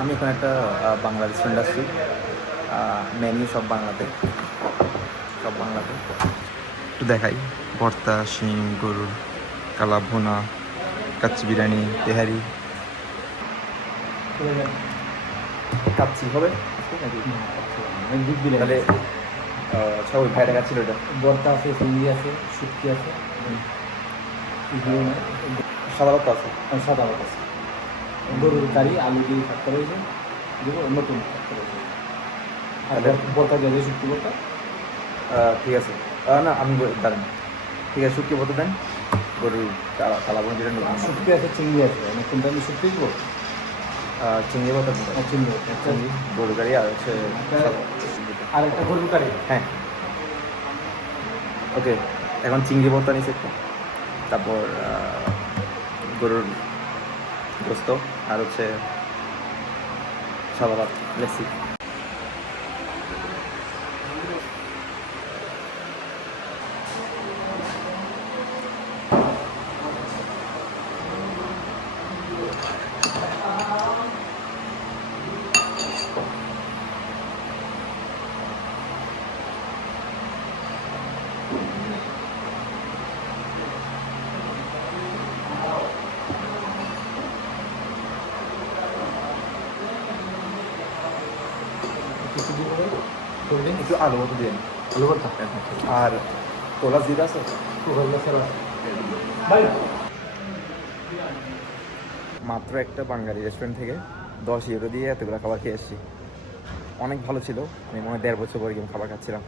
আমি এখন একটা আহ, বাংলা রেস্টুরেন্ট আসছি। মেনু সব বাংলাতে। সব বাংলাতে। একটু দেখাই। ভর্তা শিম গরুর কালা ভুনা কাচ্চি বিরিয়ানি তেহারি। কাচ্চি হবে? তাহলে আচ্ছা ওই ভাইটা কাচ্ছিল ওটা বর্তা আছে চিংড়ি আছে শুটকি আছে। সাদা ভাত আছে? আর সাদা ভাত আছে। গরুর কারি আলু দিয়ে থাকতে রয়েছে যেগুলো নতুন থাকতে রয়েছে আর তাহলে- বর্তা দিয়ে শুটকি বর্তা। ঠিক আছে। না আমি দাঁড়ান। ঠিক আছে শুটকি বলতে দেন। গরুর কালা কালা ভুনা যেটা শুটকি আছে চিংড়ি আছে। মানে কোনটা আমি শুটকি দিব? চিংড়ি আছে আর চিংড়ি চিংড়ি গরুর গাড়ি আর হচ্ছে আর একটা গরুর কারি হ্যাঁ। ওকে এখন চিংড়ি ভর্তা নিচ্ছে একটা তারপর গরুর গোস্ত আর হচ্ছে ভাত লেসি একটু আলু মতো দিয়ে আলু ভর্তা আর তোলা জিরা আছে? মাত্র একটা বাঙালি রেস্টুরেন্ট থেকে দশ ইউরো দিয়ে এতগুলো খাবার খেয়ে এসেছি। অনেক ভালো ছিল। আমি মনে হয় দেড় বছর পরে খাবার খাচ্ছিলাম।